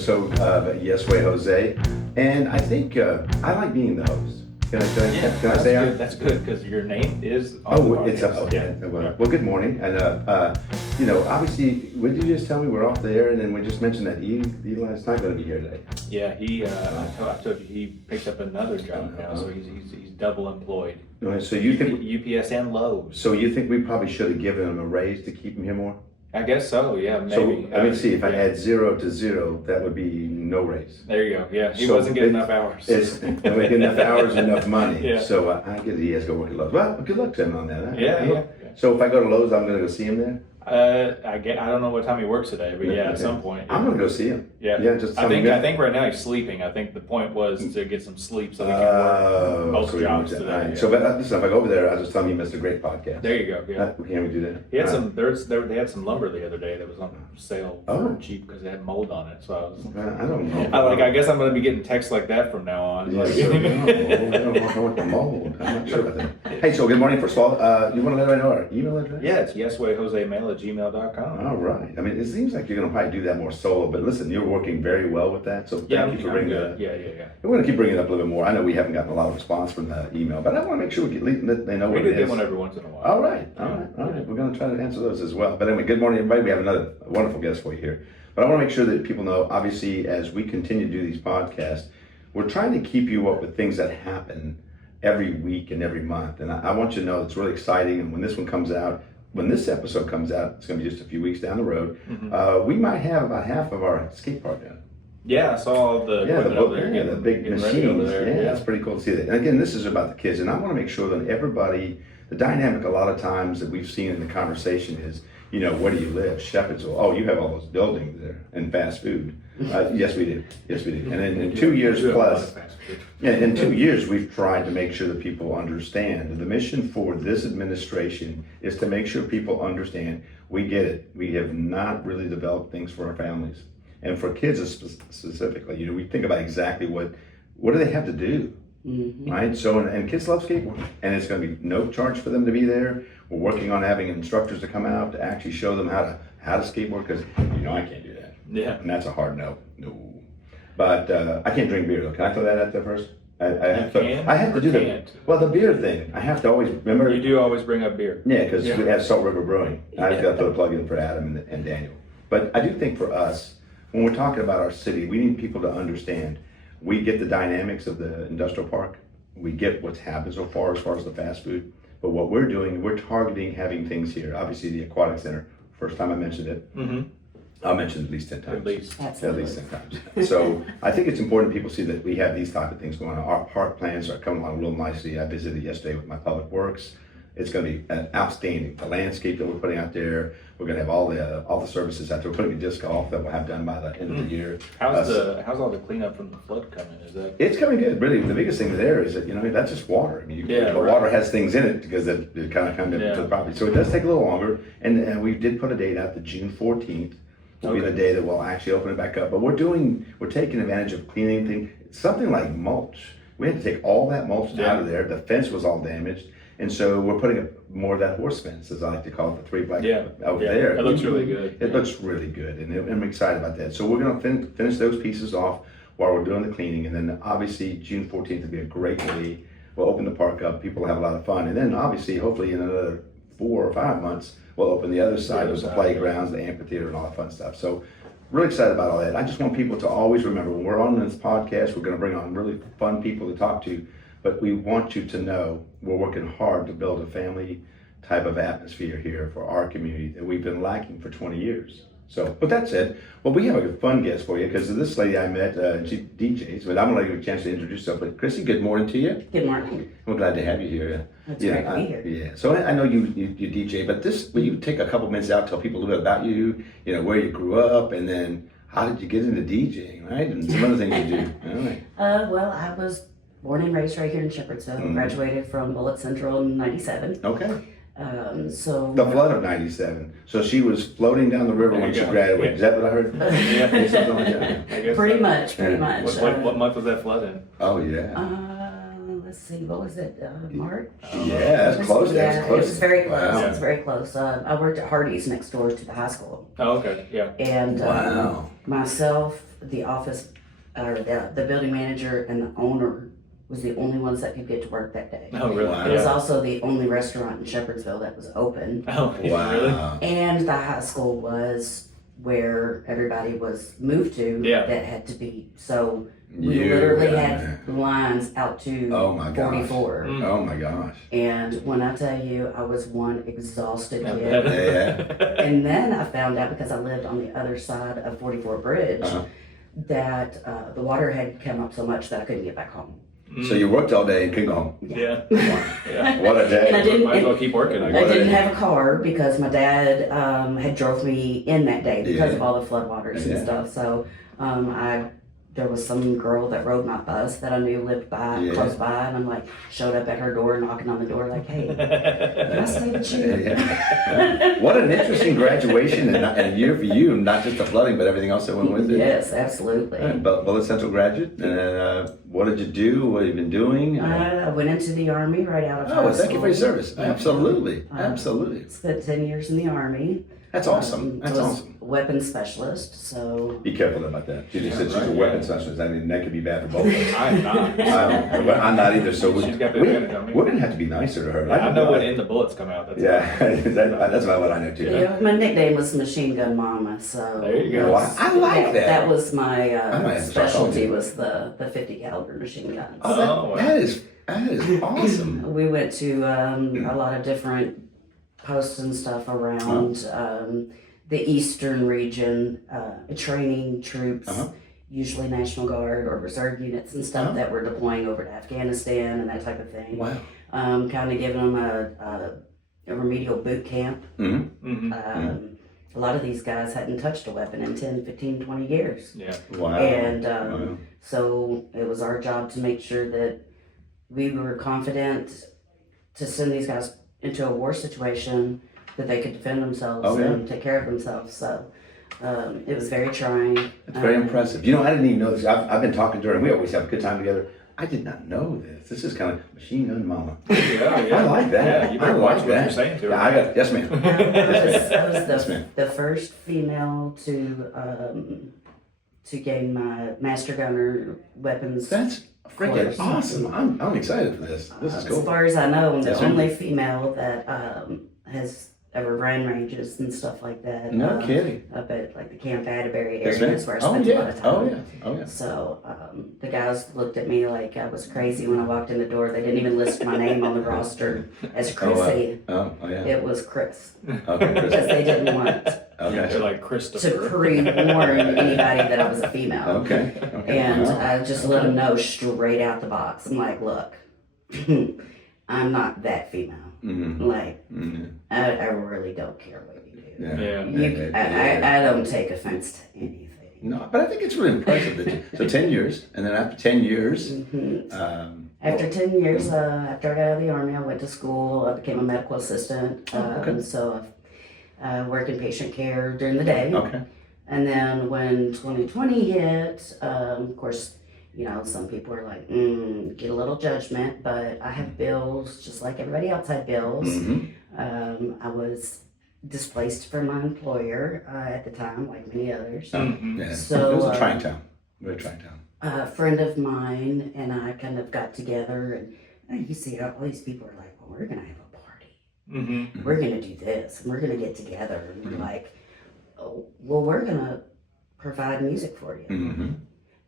episode of Yes Way Jose, and I think I like being the host. Can I say good. That's good because your name is on the podcast. It's up. Okay. Yeah. Well, good morning, and obviously, what did you just tell me? We're off the air, and then we just mentioned that Eli's not going to be here today. Yeah, I told you he picked up another job now, so he's double employed. Okay, so you think UPS and Lowe's? So you think we probably should have given him a raise to keep him here more? I guess so. Yeah, maybe. So let me see. If I add 0 to 0, that would be no raise. There you go. Yeah, he wasn't getting enough hours. Wasn't getting enough hours, enough money. Yeah. So I get he has to go work at Lowe's. Well, good luck to him on that. Yeah. So if I go to Lowe's, I'm going to go see him there. I don't know what time he works today, but at some point. I'm going to go see him. Yeah. Just I think right now he's sleeping. I think the point was to get some sleep so he can work both jobs today. Right. So listen, if I go over there, I'll just tell him you missed a great podcast. There you go. Yeah. Can we do that? He had they had some lumber the other day that was on sale for cheap because it had mold on it. So I don't know. I guess I'm going to be getting texts like that from now on. Yeah, I don't know what the mold. I'm not sure about that. Hey, so good morning. First of all, you want to let everybody know our email address? Yeah, it's yeswayjosemail@gmail.com. All right. I mean, it seems like you're going to probably do that more solo, but listen, you're working very well with that. So thank you for bringing that up. Yeah. We're going to keep bringing it up a little bit more. I know we haven't gotten a lot of response from the email, but I want to make sure they know what it is. We do get one every once in a while. All right. We're going to try to answer those as well. But anyway, good morning, everybody. We have another wonderful guest for you here. But I want to make sure that people know, obviously, as we continue to do these podcasts, we're trying to keep you up with things that happen every week and every month. And I want you to know it's really exciting. And when this episode comes out, it's going to be just a few weeks down the road. Mm-hmm. We might have about half of our skate park done. Yeah, I saw the the big machines. Yeah, it's pretty cool to see that. And again, this is about the kids, and I want to make sure that everybody, the dynamic a lot of times that we've seen in the conversation is, where do you live? Shepherdsville. Oh, you have all those buildings there and fast food. Yes, we do. And then in 2 years plus, in 2 years, we've tried to make sure that people understand. The mission for this administration is to make sure people understand we get it. We have not really developed things for our families. And for kids specifically, we think about exactly what do they have to do, right? So, and kids love skateboarding, and it's going to be no charge for them to be there. We're working on having instructors to come out to actually show them how to skateboard, because I can't do that. Yeah, and that's a hard no. But I can't drink beer though. Can I throw that out there first? I have to do that. Well, the beer thing, I have to always remember. You do always bring up beer. Yeah, because we have Salt River Brewing. I've got to put a plug in for Adam and Daniel. But I do think for us, when we're talking about our city, we need people to understand. We get the dynamics of the industrial park. We get what's happened so far as the fast food. But what we're doing, we're targeting having things here. Obviously, the aquatic center. First time I mentioned it. Mm-hmm. I'll mention it at least 10 times. At least 10 times. So I think it's important people see that we have these type of things going on. Our park plans are coming along real nicely. I visited yesterday with my public works. It's going to be outstanding. The landscape that we're putting out there, we're going to have all the services out there. We're putting a disc golf that we'll have done by the end of the year. How's all the cleanup from the flood coming? It's coming good. Really, the biggest thing there is that that's just water. I mean, water has things in it because it kind of comes into the property. So it does take a little longer. And we did put a date out, the June 14th. Will be the day that we'll actually open it back up. But we're taking advantage of cleaning things. Something like mulch. We had to take all that mulch out of there. The fence was all damaged. And so we're putting up more of that horse fence, as I like to call it, the 3 black over there. It looks really good. It looks really good, and I'm excited about that. So we're going to finish those pieces off while we're doing the cleaning, and then obviously June 14th will be a great day. We'll open the park up. People will have a lot of fun, and then obviously, hopefully, in another 4 or 5 months, we'll open the other side with the playgrounds, the amphitheater, and all that fun stuff. So really excited about all that. I just want people to always remember when we're on this podcast, we're going to bring on really fun people to talk to. But we want you to know we're working hard to build a family type of atmosphere here for our community that we've been lacking for 20 years. So, but that said, well, we have a fun guest for you because this lady I met, she DJs, but I'm going to give you a chance to introduce yourself. But Chrissy, good morning to you. Good morning. I'm glad to have you here. It's great to be here. Yeah. So I know you DJ, but will you take a couple minutes out, tell people a little bit about you, where you grew up, and then how did you get into DJing, right? And some other things you do. All right. Well, I was born and raised right here in Shepherdsville. Graduated from Bullitt Central in '97. Okay. So the flood of '97. So she was floating down the river when she graduated. Is that what I heard? Yeah, something like that. Pretty much. What month was that flood in? Oh yeah. Let's see. What was it? March. Yeah, that's close. Yeah, that's close. It was very close. Wow. It was very close. I worked at Hardee's next door to the high school. Oh, okay. Yeah. And myself, the office, or the building manager and the owner was the only ones that could get to work that day. Oh, really? Wow. It was also the only restaurant in Shepherdsville that was open. Oh, Wow. really? And the high school was where everybody was moved to Yeah. that had to be, so we You literally got had it. lines out to Oh my gosh. 44. Mm. Oh my gosh. And when I tell you, I was one exhausted I kid. bet. And then I found out, because I lived on the other side of 44 Bridge, Uh-huh. that the water had come up so much that I couldn't get back home. So you worked all day and couldn't go home. Yeah. Wow. Yeah. What a And I day. didn't- Might as well keep working, I I guess. didn't have a car because my dad had drove me in that day because Yeah. of all the floodwaters Yeah. and stuff. So there was some girl that rode my bus that I knew lived Yeah. close by, and I'm like showed up at her door, knocking on the door, like, "Hey, can I stay with you?" Yeah. What an interesting graduation and year for you, not just the flooding, but everything else that went with it. Yes, absolutely. Bullitt Central graduate. And what did you do? What have you been doing? I went into the Army right out of high Oh, school. thank you for your service. Absolutely. Absolutely. Spent 10 years in the Army. That's awesome. That's was awesome. Weapons specialist, so Be careful about that. She just said she's a Right, weapons specialist. I mean, that could be bad for both of us. I'm not. I'm not either, so She's got the advantage on me. we're gonna have to be nicer to her. I know when in the bullets come out. That's Yeah, that's about what I know too. yeah, my nickname was Machine Gun Mama. So There you go. I like that. That was my might have to start calling specialty, you. was the 50 caliber machine guns. Oh, Oh, wow. that is awesome. We went to a lot of different posts and stuff around the eastern region, training troops, Uh-huh. usually National Guard or reserve units and stuff Uh-huh. that were deploying over to Afghanistan and that type of thing. Wow. Kind of giving them a remedial boot camp. Mm-hmm. A lot of these guys hadn't touched a weapon in 10, 15, 20 years. Yeah. Wow. And Wow. so it was our job to make sure that we were confident to send these guys into a war situation that they could defend themselves Oh, yeah. and take care of themselves. So it was very trying. That's very impressive. You know, I didn't even know this. I've been talking to her, and we always have a good time together. I did not know this. This is kind of machine gun mama. Yeah, yeah. I like that. Yeah, you better I watch like what that. you're saying to her. Yeah, I got yes, ma'am. I was Yes, ma'am. the first female to gain my master gunner weapons. That's freaking course. awesome. I'm excited for this. This is As cool. far as I know, I'm the Yes, ma'am. only female that has ever ran ranges and stuff like that. No kidding. Up at like the Camp Atterbury Yes, area ma'am. is where I Oh spent a lot yeah. of time. Oh yeah. Oh yeah. So the guys looked at me like I was crazy when I walked in the door. They didn't even list my name on the roster as Chrissy. Oh yeah. It was Chris, Okay. because Chris. they didn't want They're Okay. like to Christopher. pre-warn anybody that I was a female. Okay. Okay. And Wow. I just let them know straight out the box. I'm like, look, I'm not that female. Mhm. Like, Mhm. I really don't care what you do. Yeah. Yeah. I don't take offense to anything. No, but I think it's really impressive that so 10 years, and then after 10 years, Mhm. um, After 10 years, after I got out of the Army, I went to school. I became a medical assistant. okay. So I work in patient care during the day. okay. And then when 2020 hit, of course, you know, some people are like, get a little judgment, but I have bills just like everybody else had bills. Mhm. I was displaced from my employer at the time, like many others. Mhm. Yeah. So, it was a trying town. Very trying town. A friend of mine and I kind of got together, and you see all these people are like, well, we're going to have a party. Mhm. We're going to do this, and we're going to get together. And we're Mhm. like, oh, well, we're going to provide music for you. Mm-hmm.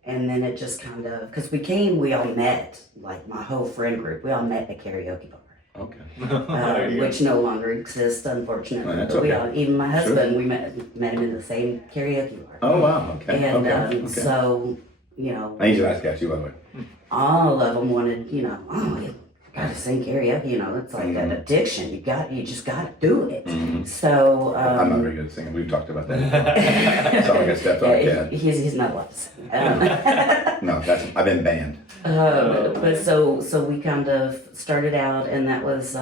And then it just kind of, because we all met, like my whole friend group, we all met at a karaoke bar. Okay. There you go. Which no longer exists, unfortunately. Oh, that's but we okay. all, even my Sure. husband, we met him in the same karaoke bar. Oh wow. Okay. And okay. so, you know, I need you to ask you by the way. all of them wanted, you know, oh, you gotta sing karaoke, you know, it's like an Mhm. addiction. You just gotta do it. Mhm. So, I'm not very good at singing. We've talked about that. So I got stepped on a yeah, cat. he's not allowed to sing. No, I've been banned. But so we kind of started out, and that was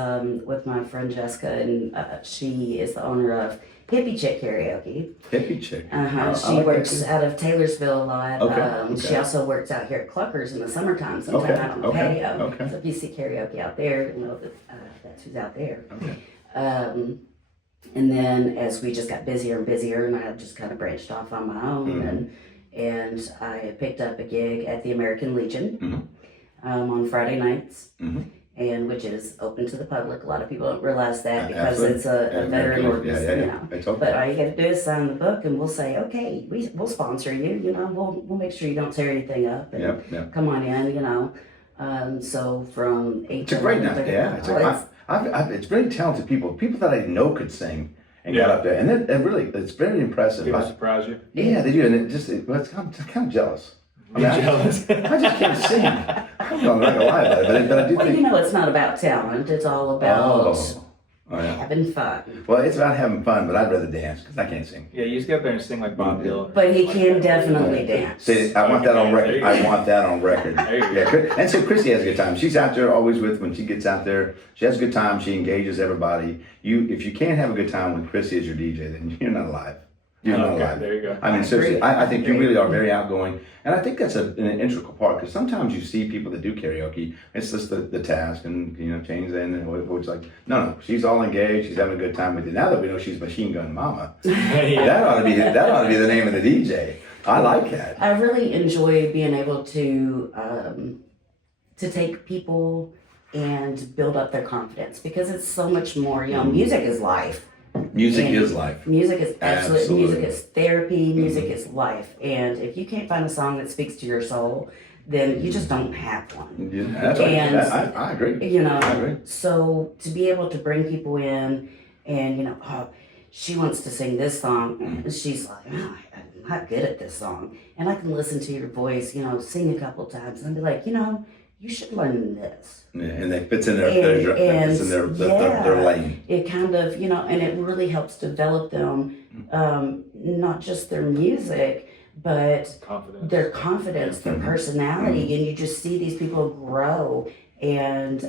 with my friend Jessica, and she is the owner of Hippie Chick Karaoke. Hippie chick. Uh-huh. I She like works that out of Taylorsville a lot. Okay, She okay. also works out here at Cluckers in the summertime, sometime Okay, out on the okay, patio. okay. So if you see karaoke out there, you know that that's who's out there. Okay. And then as we just got busier and busier, and I just kind of branched off on my own, Mhm. and and I picked up a gig at the American Legion Mm-hmm. on Friday nights, Mm-hmm. and which is open to the public. A lot of people don't realize that because Absolutely. it's a veteran organization, Yeah. I told But all you got to do is sign the book, and we'll say, okay, we'll sponsor you. We'll make sure you don't tear anything up, and Yep. come on in. So from 8 It's a great night. Yeah. It's very talented people that I didn't know could sing and got up there, and it's very impressive. People surprise you. Yeah, they do, and I'm kind of jealous. I Jealous. I just can't sing. I'm not gonna lie about it, but I do Well, think. it's not about talent. It's all about Yeah. having fun. Well, it's about having fun, but I'd rather dance because I can't sing. Yeah, you just get up there and sing like Bob Dylan. But he can definitely dance. See, I want that on record. There you I go. want that on record. There you go. Yeah, and so Chrissy has a good time. She's out there always when she gets out there. She has a good time. She engages everybody. If you can't have a good time when Chrissy is your DJ, then you're not alive. You're not Okay, alive. there you go. I mean, seriously, Agree. I think you really are very outgoing, and I think that's an integral part because sometimes you see people that do karaoke. It's just the task and change in and it's like no, she's all engaged. She's having a good time with you. Now that we know she's Machine Gun Mama, Yeah. that ought to be the name of the DJ. I like that. I really enjoy being able to take people and build up their confidence because it's so much more. Music is life. Music And is life. Music is Absolutely. music is therapy. Music is life. And if you can't find a song that speaks to your soul, then you just don't have one. Yeah, that's right. And- I agree. I agree. So to be able to bring people in and she wants to sing this song and she's like, oh, I'm not good at this song. And I can listen to your voice, sing a couple times and be like, you should learn this. Yeah, and that fits in their lane. It kind of, and it really helps develop them, not just their music, but Confidence. their confidence, their personality, and you just see these people grow. And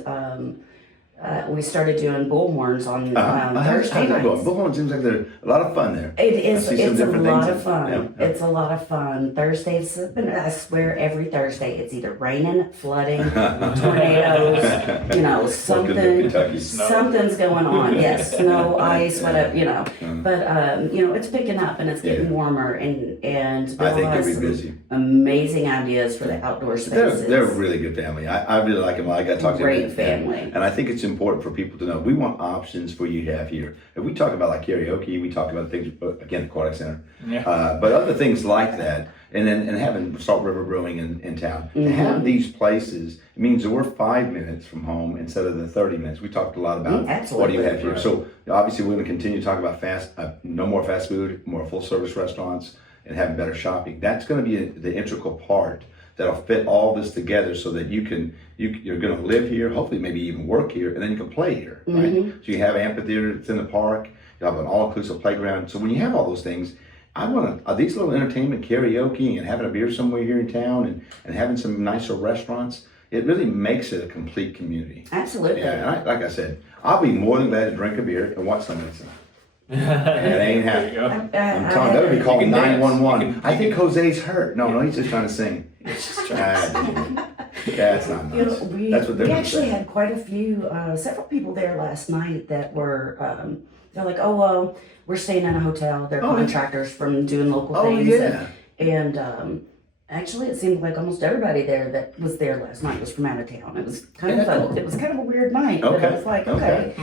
we started doing bullhorns on Thursday nights. Bullhorn seems like they're a lot of fun there. It is. I see some It's a different lot things of fun. Yeah. It's a lot of fun. Thursdays, I swear, every Thursday it's either raining, flooding, tornadoes. Welcome to Something. Kentucky. Something's going on. Yes, snow, ice, whatever. But it's picking up and it's getting warmer, and I Bill think has they'll be some busy. amazing ideas for the outdoor spaces. They're a really good family. I really like them. I got to talk to Great them. family. And I think it's important for people to know we want options for you to have here. If we talk about like karaoke, we talk about things again, Aquatic Center, but other things like that, and having Salt River Brewing in town. To have these places, it means that we're 5 minutes from home instead of the 30 minutes. We talked a lot about what do you have here. So obviously we're going to continue to talk about no more fast food, more full service restaurants, and having better shopping. That's going to be the integral part that'll fit all this together so that you're going to live here, hopefully maybe even work here, and then you can play here, right? So you have an amphitheater, it's in the park, you have an all-inclusive playground. So when you have all those things, I want these little entertainment, karaoke, and having a beer somewhere here in town, and having some nicer restaurants, it really makes it a complete community. Absolutely. Yeah, and like I said, I'll be more than glad to drink a beer and watch somebody sing. It ain't happening. I'm telling you, that would be called 911. I think Jose's hurt. No, he's just trying to sing. That's not nice. That's what they're we gonna actually say. had quite a few, several people there last night that were, they're like, oh, well, we're staying in a hotel. They're contractors from doing local things. Yeah. And actually, it seemed like almost everybody there that was there last night was from out of town. It was kind of it was kind of a weird night. But I was like, okay.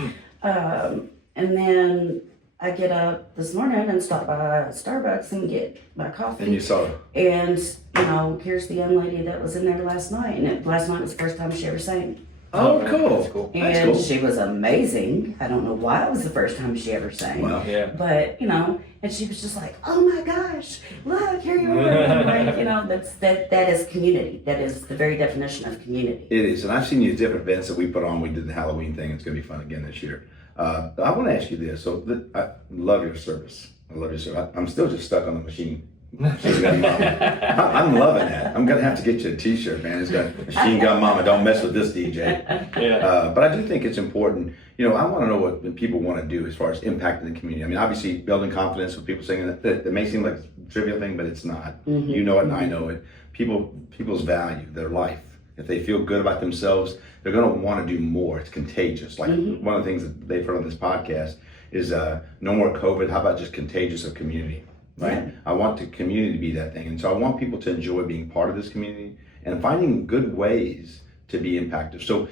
And then I get up this morning and stop by Starbucks and get my coffee. And you saw it. And, here's the young lady that was in there last night. And last night was the first time she ever sang. Oh, man, cool. that's cool. That's And cool. she was amazing. I don't know why it was the first time she ever sang. Wow. Yeah. But, and she was just like, oh my gosh, look, here you are. And I'm like, that is community. That is the very definition of community. It is. And I've seen you at different events that we put on. We did the Halloween thing. It's going to be fun again this year. I want to ask you this. So I love your service. I love your service. I'm still just stuck on the machine. Machine Gun Mama. I'm loving that. I'm going to have to get you a t-shirt, man. It's got Machine Gun Mama. Don't mess with this DJ. Yeah. But I do think it's important. I want to know what people want to do as far as impacting the community. I mean, obviously, building confidence with people singing that may seem like a trivial thing, but it's not. You know it and I know it. People's value, their life. If they feel good about themselves, they're going to want to do more. It's contagious. Like one of the things that they've heard on this podcast is no more COVID. How about just contagious of community? right? Yeah. I want the community to be that thing. And so I want people to enjoy being part of this community and finding good ways to be impactful. So,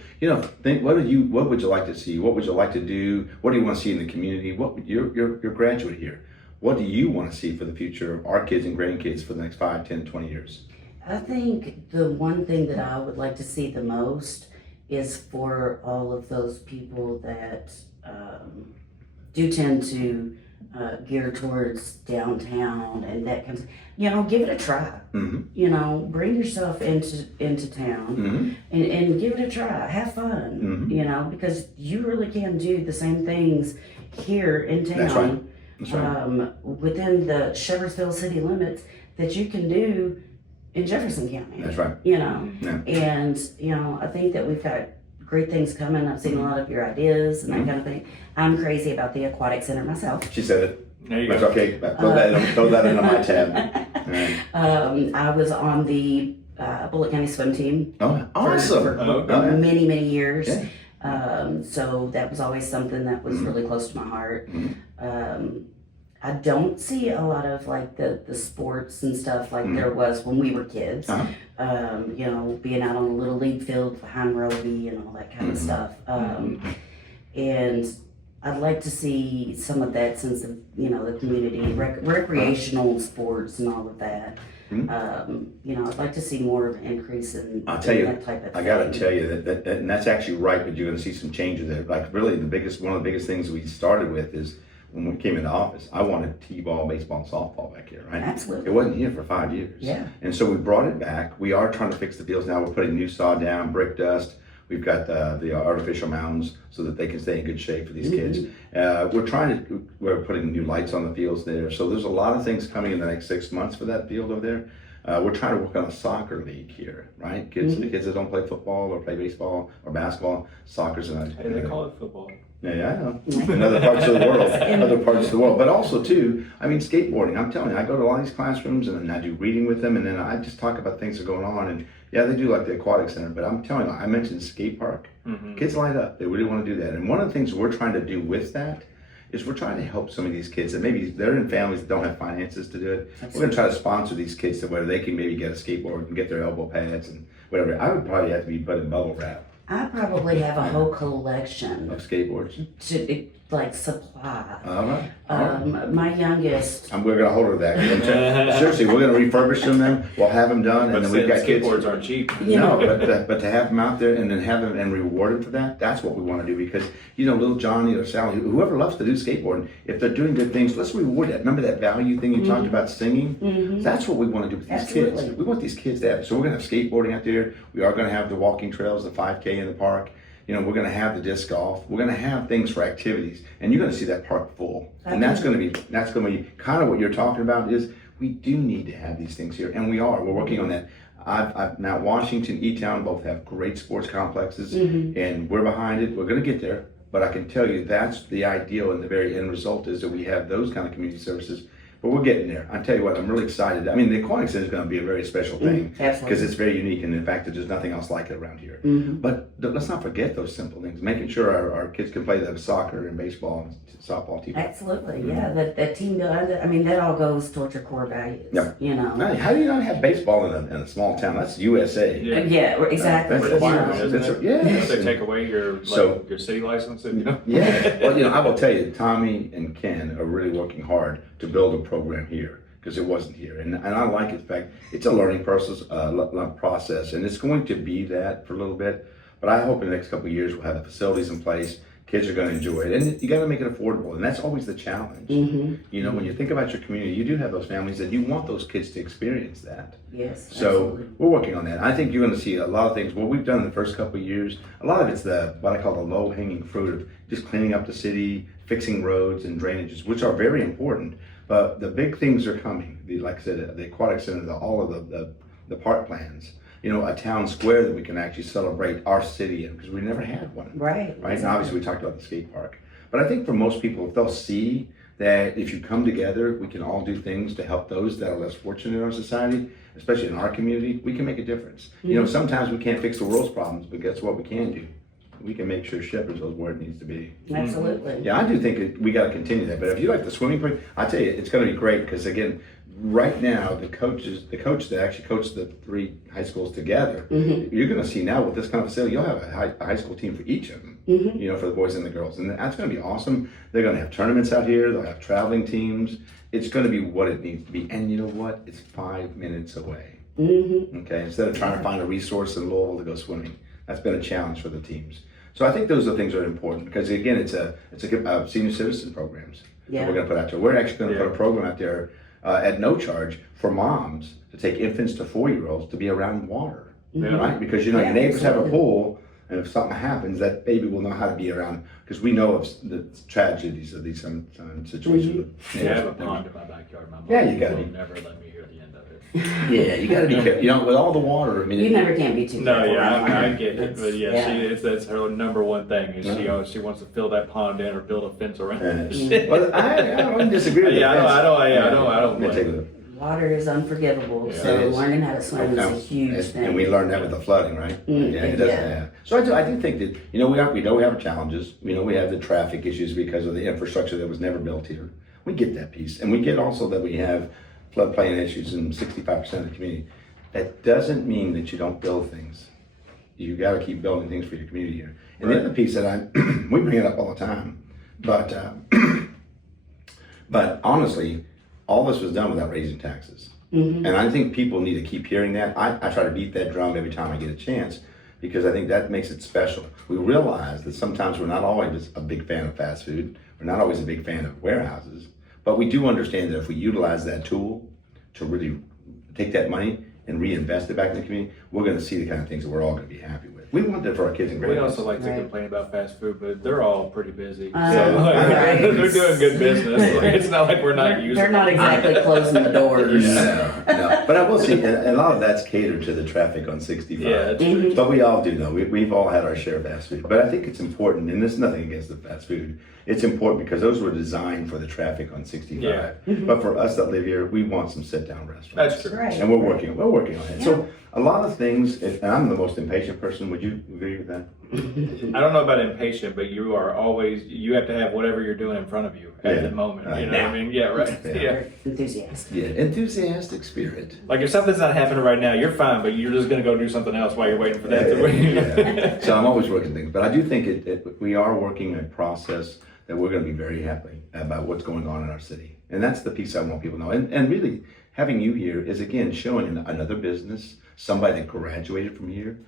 think, what would you like to see? What would you like to do? What do you want to see in the community? You're graduate here. What do you want to see for the future of our kids and grandkids for the next 5, 10, 20 years? I think the one thing that I would like to see the most is for all of those people that do tend to gear towards downtown and that kind of, give it a try. Mm-hmm. Bring yourself into town and give it a try. Have fun, because you really can do the same things here in town. That's right. That's right. Within the Shepherdsville city limits that you can do in Jefferson County. That's right. Yeah. And I think that we've got great things coming. I've seen a lot of your ideas and that kind of thing. I'm crazy about the aquatic center myself. She said it. There you That's go. okay. Throw that into my tab. Right. I was on the Bullitt County swim team. Oh, awesome. For many, many years. Yeah. So that was always something that was really close to my heart. Mm-hmm. I don't see a lot of like the sports and stuff like there was when we were kids. Being out on the little league field behind Roby and all that kind of stuff. And I'd like to see some of that sense of, the community, recreational sports and all of that. I'd like to see more of an increase in I'll tell you, that type of thing. I got to tell you that, and that's actually right, but you're going to see some changes there. Like really one of the biggest things we started with is when we came into office, I wanted t-ball, baseball, and softball back here, right? Absolutely. It wasn't here for 5 years. Yeah. And so we brought it back. We are trying to fix the fields now. We're putting new sod down, brick dust. We've got the artificial mounds so that they can stay in good shape for these kids. We're putting new lights on the fields there. So there's a lot of things coming in the next 6 months for that field over there. We're trying to work on a soccer league here, right? The kids that don't play football or play baseball or basketball, soccer's an Hey, they call it football. Yeah, I know. In other parts of the world, but also too, skateboarding. I'm telling you, I go to a lot of these classrooms and I do reading with them, and then I just talk about things that are going on. And yeah, they do like the aquatic center, but I'm telling you, I mentioned skate park. Kids light up; they really want to do that. And one of the things we're trying to do with that is we're trying to help some of these kids that maybe they're in families that don't have finances to do it. Absolutely. We're going to try to sponsor these kids to where they can maybe get a skateboard and get their elbow pads and whatever. I would probably have to be put in bubble wrap. I probably have a whole collection of skateboards to supply. All right. My youngest. We're gonna hold her to that. Seriously, we're gonna refurbish them. We'll have them done, and then we've got skateboards kids. aren't cheap. No, but to have them out there and then have them and reward them for that—that's what we want to do. Because little Johnny or Sally, whoever loves to do skateboarding, if they're doing good things, let's reward that. Remember that value thing you talked about singing? That's what we want to do with these kids. We want these kids to have. So we're gonna have skateboarding out there. We are gonna have the walking trails, the 5K in the park. We're going to have the disc golf. We're going to have things for activities, and you're going to see that park full. And that's going to be kind of what you're talking about. Is we do need to have these things here, and we're working on that. I've now Washington, E-Town both have great sports complexes, and we're behind it. We're going to get there, but I can tell you that's the ideal, and the very end result is that we have those kind of community services. But we're getting there. I tell you what, I'm really excited. The aquatic center is going to be a very special thing because it's very unique in the fact that there's nothing else like it around here. But let's not forget those simple things. Making sure our kids can play soccer and baseball and softball team. Absolutely, yeah. That team building. That all goes towards your core values. Yeah. How do you not have baseball in a small town? That's USA. Yeah, exactly. That's requirement, isn't it? Yeah. They take away your city license. Yeah. Well, I will tell you, Tommy and Ken are really working hard to build a program here because it wasn't here, and I like it. In fact, it's a learning process, and it's going to be that for a little bit. But I hope in the next couple of years we'll have the facilities in place. Kids are going to enjoy it, and you got to make it affordable, and that's always the challenge. When you think about your community, you do have those families that you want those kids to experience that. Yes. So absolutely. we're working on that. I think you're going to see a lot of things. What we've done in the first couple of years, a lot of it's what I call the low-hanging fruit of just cleaning up the city, fixing roads and drainages, which are very important. But the big things are coming. Like I said, the aquatic center, all of the park plans. A town square that we can actually celebrate our city in because we never had one. Right. Exactly. And obviously we talked about the skate park. But I think for most people, if they'll see that if you come together, we can all do things to help those that are less fortunate in our society, especially in our community, we can make a difference. Sometimes we can't fix the world's problems, but guess what we can do? we can make sure Shepherdsville is where it needs to be. Absolutely. Yeah, I do think we got to continue that. But if you like the swimming pool, I tell you, it's going to be great because again, right now the coach that actually coached the 3 high schools together, you're going to see now with this kind of facility, you'll have a high school team for each of them. You know, for the boys and the girls, and that's going to be awesome. They're going to have tournaments out here. They'll have traveling teams. It's going to be what it needs to be. And you know what? It's 5 minutes away. Okay, instead of trying to find a resource in Louisville to go swimming, that's been a challenge for the teams. So I think those are things that are important because again, it's a senior citizen programs that we're going to put out there. We're actually going to put a program out there at no charge for moms to take infants to 4-year-olds to be around water, right? Because you know your neighbors have a pool, and if something happens, that baby will know how to be around. Because we know of the tragedies of these sometimes situations. I have a pond in my backyard. My mom you got will it. never let me hear the end of it. Yeah, you got to be careful. You know, with all the water, I mean, You never can be too No, careful. yeah, I get it, but Yeah. that's her number one thing. Is she wants to fill that pond in or build a fence around it. well, I don't disagree with Yeah, that. I don't Let me take blame a look. Water is unforgivable, Yeah. so It is. learning how to swim is a huge thing. And we learned that with the flooding, right? It doesn't. yeah. So I do think that we know we have challenges. We know we have the traffic issues because of the infrastructure that was never built here. We get that piece, and we get also that we have floodplain issues in 65% of the community. That doesn't mean that you don't build things. You got to keep building things for your community here. And the other piece that we bring it up all the time, but honestly, all this was done without raising taxes. And I think people need to keep hearing that. I try to beat that drum every time I get a chance because I think that makes it special. We realize that sometimes we're not always a big fan of fast food. We're not always a big fan of warehouses. But we do understand that if we utilize that tool to really take that money and reinvest it back in the community, we're going to see the kind of things that we're all going to be happy with. We want that for our kids and We grandkids. also like to Right. complain about fast food, but they're all pretty busy. So Right. they're doing good business. Like, it's not like we're not using They're not exactly closing the doors. No. But I will say, a lot of that's catered to the traffic on 65. Yeah, that's true. But we all do know, we've all had our share of fast food. But I think it's important, and there's nothing against the fast food. It's important because those were designed for the traffic on 65. Yeah. But for us that live here, we want some sit-down restaurants. That's true. Right. And we're working on it. So a lot of things, and I'm the most impatient person, would you agree with that? I don't know about impatient, but you have to have whatever you're doing in front of you at the moment. You know what I mean? Yeah, right. Yeah. Enthusiastic. Yeah, enthusiastic spirit. Like if something's not happening right now, you're fine, but you're just gonna go do something else while you're waiting for that to wait. So I'm always working things, but I do think we are working a process that we're going to be very happy about what's going on in our city. And that's the piece I want people to know. And really, having you here is, again, showing another business, somebody that graduated from here,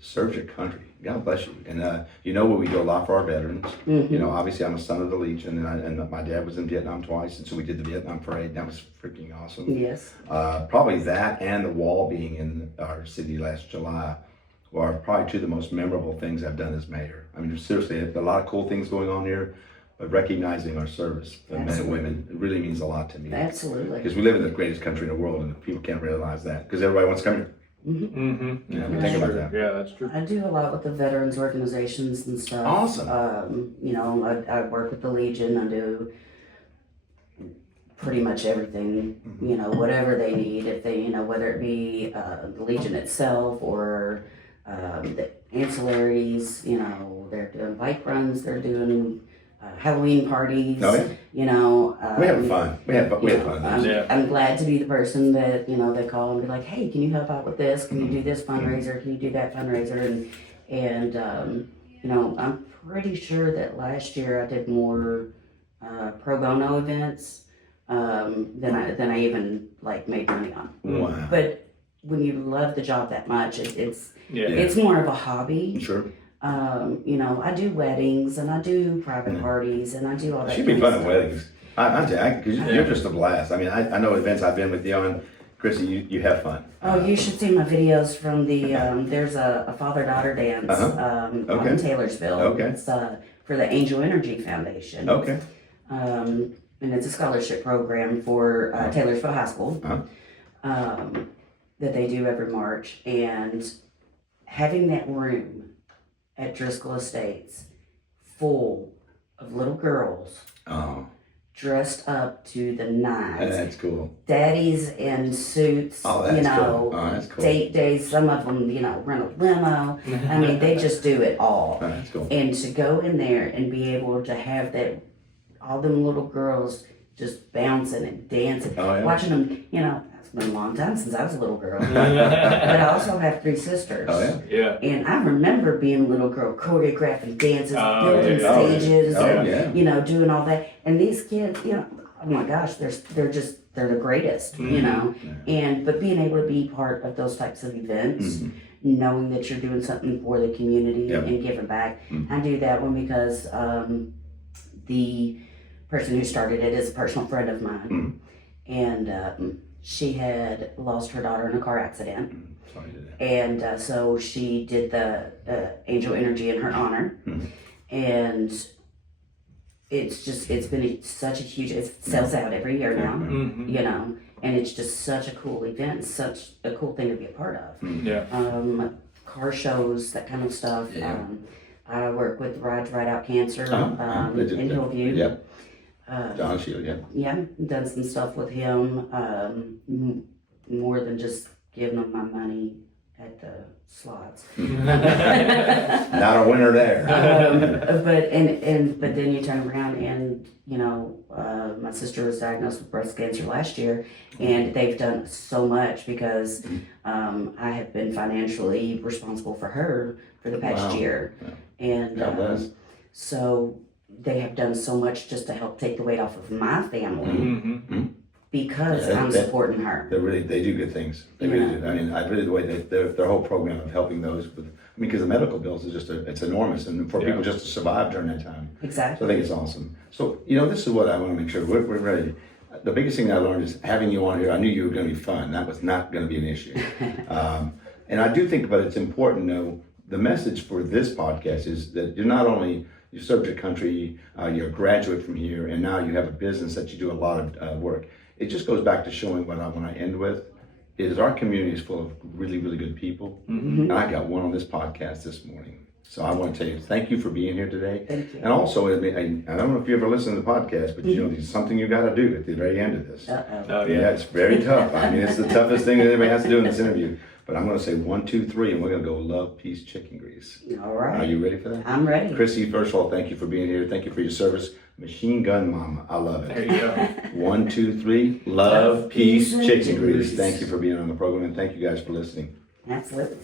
serves your country. God bless you. And you know what, we do a lot for our veterans. You know, obviously I'm a son of the Legion, and my dad was in Vietnam twice, and so we did the Vietnam parade. That was freaking awesome. Yes. Probably that and the wall being in our city last July are probably two of the most memorable things I've done as mayor. I mean, seriously, a lot of cool things going on here, but recognizing our service, the men and women, it really means a lot to me. Absolutely. Because we live in the greatest country in the world, and people can't realize that. Because everybody wants to come here. Think about that. Yeah, that's true. I do a lot with the veterans organizations and stuff. Awesome. You know, I work with the Legion. I do pretty much everything, you know, whatever they need. If they, you know, whether it be the Legion itself or the ancillaries, you know, they're doing bike runs, they're doing Halloween parties. Oh, yeah. You know, We have fun. We have fun. I'm glad to be the person that, you know, they call and be like, hey, can you help out with this? Can you do this fundraiser? Can you do that fundraiser? And you know, I'm pretty sure that last year I did more pro bono events than I even like made money on. Wow. But when you love the job that much, it's Yeah. more of a hobby. Sure. You know, I do weddings and I do private parties and I do all that. It should be kind fun of at stuff. weddings. I tell you, because you're just a blast. I mean, I know events I've been with you on. Chrissy, you have fun. Oh, you should see my videos from the, there's a father-daughter dance out in Taylorsville. Okay. It's for the Angel Energy Foundation. Okay. And it's a scholarship program for Taylorsville High School that they do every March. And having that room at Driscoll Estates full of little girls Oh. dressed up to the nines. That's cool. Daddies in suits, Oh, that's cool. Oh, that's cool. date days, some of them, rent a limo. I mean, they just do it all. Oh, that's cool. And to go in there and be able to have that, all them little girls just bouncing and dancing, watching them, it's been a long time since I was a little girl. But I also have 3 sisters. Oh, yeah. And I remember being a little girl, choreographing dances, building stages, doing all that. And these kids, oh my gosh, they're the greatest, but being able to be part of those types of events, knowing that you're doing something for the community and giving back. I do that one because the person who started it is a personal friend of mine. And she had lost her daughter in a car accident. Sorry to hear that. And so she did the Angel Energy in her honor. And it's been such a huge, it sells out every year now, and it's just such a cool event, such a cool thing to be a part of. Car shows, that kind of stuff. I work with Rides Right Out Cancer in Hillview. Yep. John Shield, Done some stuff with him, more than just giving him my money at the slots. Not a winner there. But then you turn around and my sister was diagnosed with breast cancer last year, and they've done so much because I have been financially responsible for her for the past year, and so they have done so much just to help take the weight off of my family. Because I'm supporting her. They do good things. They really do. I mean, I really the way their whole program of helping those with, because the medical bills is it's enormous, and for people just to survive during that time. Exactly. So I think it's awesome. So this is what I want to make sure we're ready. The biggest thing I learned is having you on here. I knew you were going to be fun. That was not going to be an issue. And I do think, but it's important to know the message for this podcast is that you're not only you served your country, you're a graduate from here, and now you have a business that you do a lot of work. It just goes back to showing what I want to end with is our community is full of really, really good people. And I got one on this podcast this morning. So I want to tell you, thank you for being here today. Thank you. And also, I don't know if you ever listen to the podcast, but there's something you got to do at the very end of this. It's very tough. I mean, it's the toughest thing that anybody has to do in this interview. But I'm going to say 1, 2, 3, and we're going to go love, peace, chicken grease. All right. Are you ready for that? I'm ready. Chrissy, first of all, thank you for being here. Thank you for your service. Machine Gun Mama. I love it. There you go. 1, 2, 3. Love, peace, chicken grease. Thank you for being on the program, and thank you guys for listening. Absolutely.